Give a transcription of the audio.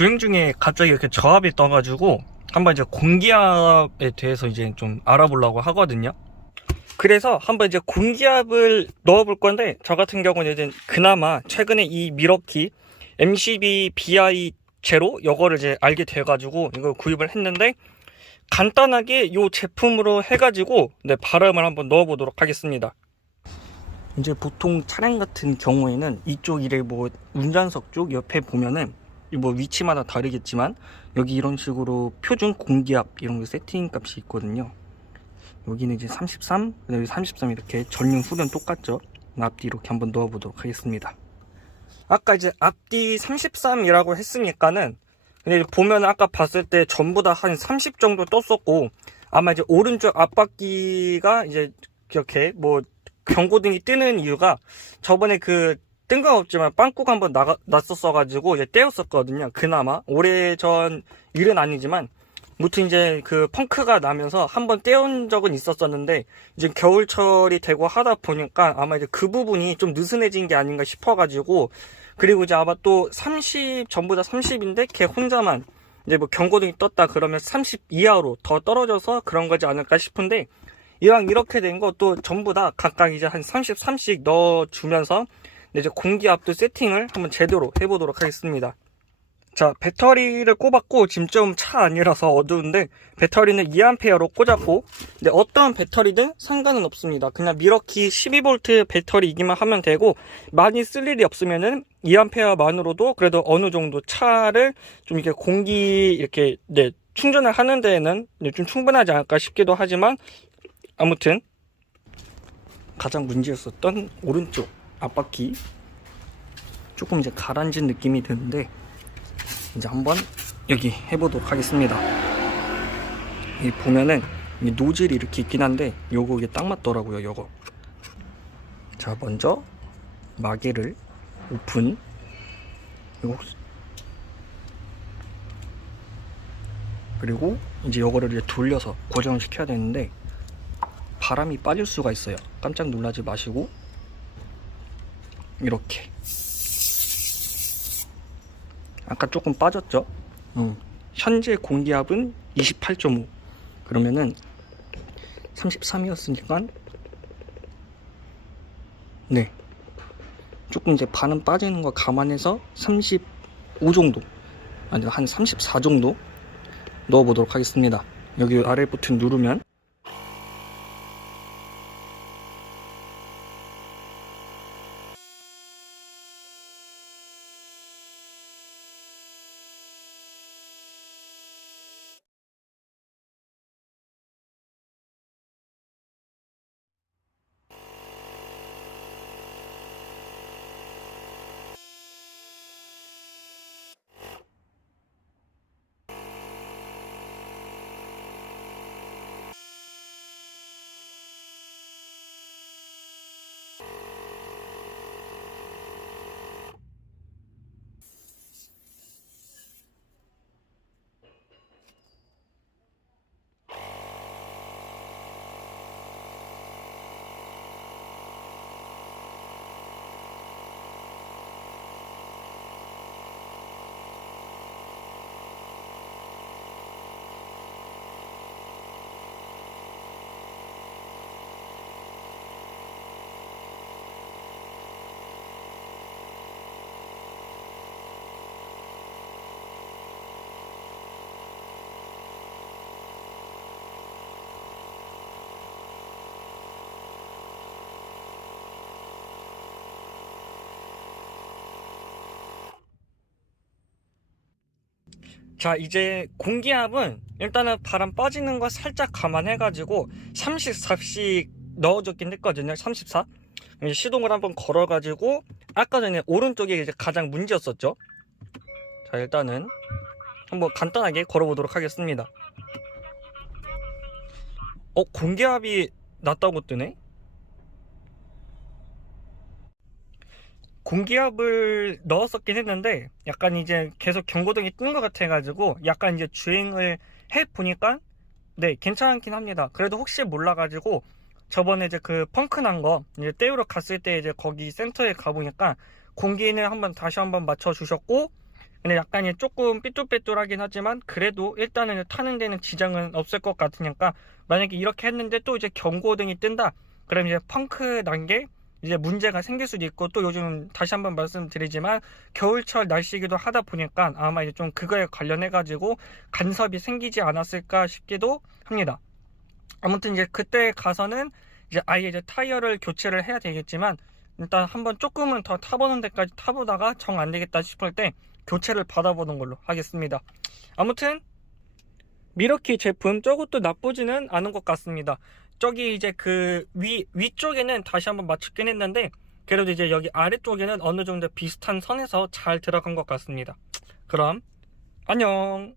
주행 중에 갑자기 이렇게 저압이 떠가지고 한번 이제 공기압에 대해서 이제 좀 알아보려고 하거든요. 그래서 한번 이제 공기압을 넣어볼 건데 저 같은 경우는 이제 그나마 최근에 이 미러키 MCB BI 제로 이거를 이제 알게 돼가지고 이걸 구입을 했는데 간단하게 이 제품으로 해가지고 네, 바람을 한번 넣어보도록 하겠습니다. 이제 보통 차량 같은 경우에는 이쪽 이래 뭐 운전석 쪽 옆에 보면은 이 뭐 위치마다 다르겠지만 여기 이런 식으로 표준 공기압 이런 거 세팅 값이 있거든요. 여기는 이제 33, 그다음에 33 이렇게 전륜 후륜 똑같죠. 앞뒤 이렇게 한번 넣어 보도록 하겠습니다. 아까 이제 앞뒤 33이라고 했으니까는 근데 보면 아까 봤을 때 전부 다 한 30 정도 떴었고 아마 이제 오른쪽 앞바퀴가 이제 이렇게 뭐 경고등이 뜨는 이유가 저번에 그 뜬금없지만 빵꾸가 한번 나가, 났었어가지고 이제 떼었었거든요. 그나마 오래전 일은 아니지만 무튼 이제 그 펑크가 나면서 한번 떼온 적은 있었었는데 이제 겨울철이 되고 하다 보니까 아마 이제 그 부분이 좀 느슨해진 게 아닌가 싶어가지고 그리고 이제 아마 또 30 전부 다 30인데 걔 혼자만 이제 뭐 경고등이 떴다 그러면 30 이하로 더 떨어져서 그런 거지 않을까 싶은데 이왕 이렇게 된 거 또 전부 다 각각 이제 한 33씩 넣어주면서 이제 공기 압도 세팅을 한번 제대로 해보도록 하겠습니다. 자, 배터리를 꼽았고, 지금 좀 차 아니라서 어두운데, 배터리는 2A로 꽂았고, 근데 어떤 배터리든 상관은 없습니다. 그냥 미러키 12V 배터리이기만 하면 되고, 많이 쓸 일이 없으면은 2A만으로도 그래도 어느 정도 차를 좀 이렇게 공기, 이렇게, 네, 충전을 하는 데에는 네, 좀 충분하지 않을까 싶기도 하지만, 아무튼, 가장 문제였었던 오른쪽 앞바퀴 조금 이제 가라앉은 느낌이 드는데 이제 한번 여기 해보도록 하겠습니다. 이 보면은 이 노즐이 이렇게 있긴 한데 요거 이게 딱 맞더라고요 요거. 자 먼저 마개를 오픈. 요거 그리고 이제 요거를 이제 돌려서 고정을 시켜야 되는데 바람이 빠질 수가 있어요. 깜짝 놀라지 마시고 이렇게. 아까 조금 빠졌죠? 어, 현재 공기압은 28.5 그러면은 33이었으니까 네. 조금 이제 반은 빠지는 거 감안해서 35 정도 아니 한34 정도 넣어 보도록 하겠습니다. 여기 아래 버튼 누르면 자 이제 공기압은 일단은 바람 빠지는 거 살짝 감안해가지고 34씩 넣어줬긴 했거든요. 34 이제 시동을 한번 걸어가지고 아까 전에 오른쪽에 이제 가장 문제였었죠. 자 일단은 한번 간단하게 걸어보도록 하겠습니다. 어 공기압이 낮다고 뜨네 공기압을 넣었었긴 했는데 약간 이제 계속 경고등이 뜬 것 같아가지고 약간 이제 주행을 해 보니까 네 괜찮긴 합니다. 그래도 혹시 몰라가지고 저번에 이제 그 펑크 난 거 이제 떼우러 갔을 때 이제 거기 센터에 가보니까 공기는 한번 다시 한번 맞춰 주셨고 근데 약간 이제 조금 삐뚤빼뚤하긴 하지만 그래도 일단은 타는 데는 지장은 없을 것 같으니까 만약에 이렇게 했는데 또 이제 경고등이 뜬다 그럼 이제 펑크 난 게 이제 문제가 생길 수도 있고 또 요즘 다시 한번 말씀드리지만 겨울철 날씨기도 하다 보니까 아마 이제 좀 그거에 관련해 가지고 간섭이 생기지 않았을까 싶기도 합니다. 아무튼 이제 그때 가서는 이제 아예 이제 타이어를 교체를 해야 되겠지만 일단 한번 조금은 더 타보는 데까지 타보다가 정 안 되겠다 싶을 때 교체를 받아보는 걸로 하겠습니다. 아무튼 미러키 제품 저것도 나쁘지는 않은 것 같습니다. 저기 이제 그 위, 위쪽에는 다시 한번 맞추긴 했는데 그래도 이제 여기 아래쪽에는 어느 정도 비슷한 선에서 잘 들어간 것 같습니다. 그럼 안녕